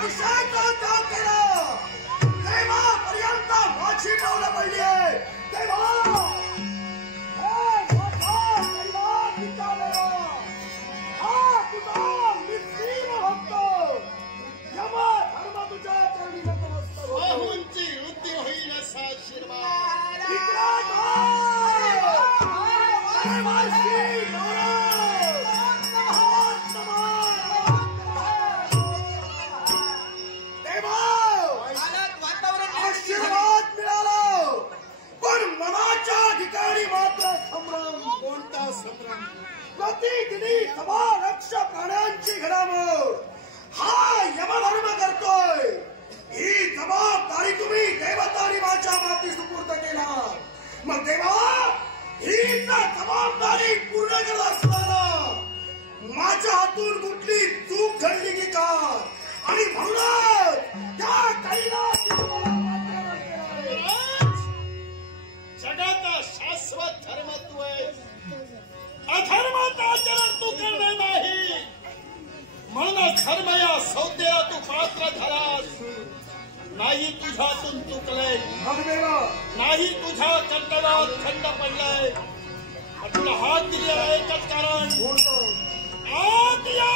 दिशेचा त्याग केला तेव्हापर्यंत माझी पावलं पडली आहे तेव्हा प्रतिदिनी सवा लक्ष प्राण्यांची घडामोड हा यमधर्म करतोय ही जबाबदारी तुम्ही देवता आणि माझ्या माती सुपूर्द केला मग देवा ही जबाबदारी पूर्ण करत असताना माझ्या हातून कुठली चूक घडली की का आणि म्हणूनच त्या कैलास जगाचा शाश्वत धर्म तू आहे अधर्माचा आचरण तू करणार नाही म्हणूनच धर्म या सौद्याला तू पात्र झालास नाही तुझ्यातून चुकले नाही तुझ्या कर्तव्यात खंड पडलाय तुला हात दिलेला एकच कारण आज या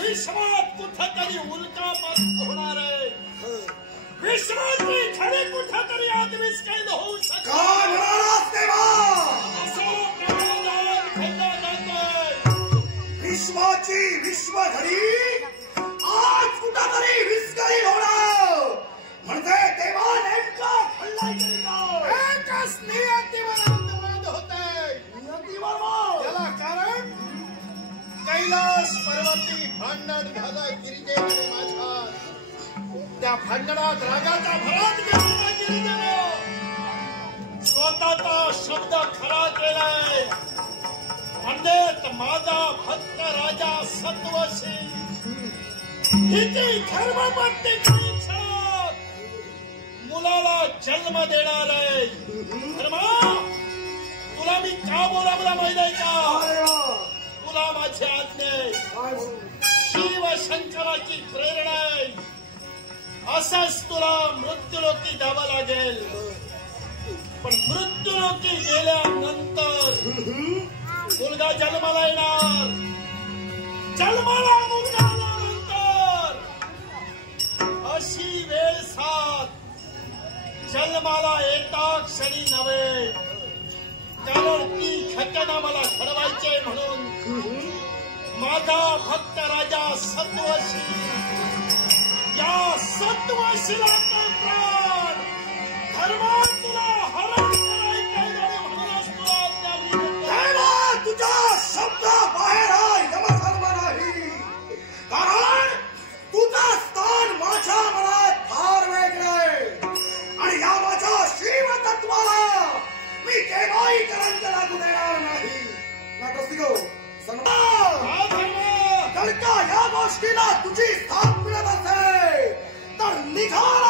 विश्वात कुठेतरी उल्कापात होणार आहे विश्वाची खरी कुठेतरी आदमीच कैद होऊ शकतो विश्वाची विश्वघडी आज कुठेतरी विस्कळीत होणार म्हणजे तेव्हा नेमका खल्लाय एकच नियतीवर अंतर्वाद होते याला कारण कैलास पर्वती भांडण झालं गिरिजेने माझ्या त्या भांडणात रागाचा भरात गेलेला गिरिजेने स्वतःचा शब्द खरा केलाय म्हणजेच माझा भक्त राजा सत्वशी हिची धर्मपत्नी मुलाला जन्म देणार आहे धर्मा तुला मी का बोलावला माहिती आहे का तुला माझी आज्ञा शिव शंकराची प्रेरणा आहे असंच तुला मृत्यूलोकी द्यावं लागेल पण मृत्यूलोकी गेल्यानंतर मुलगा जन्माला येणार जन्माला मुलगा आल्यानंतर अशी वेळ साथ जन्माला येता क्षणी नव्हे कारण ती घटना मला घडवायची म्हणून माझा भक्त राजा सत्वशी या सत्वशीला प्राण धर्मात तुला हरण तुझा शब्द बाहेर आहे यमधर्म नाही कारण तुझं स्थान माझ्या मनात फार वेगळं आहे आणि या माझ्या शिव तत्वाला मी केव्हाही कलंक लागू देणार नाही जर का या गोष्टीला तुझी साथ मिळत असेल तर निघाला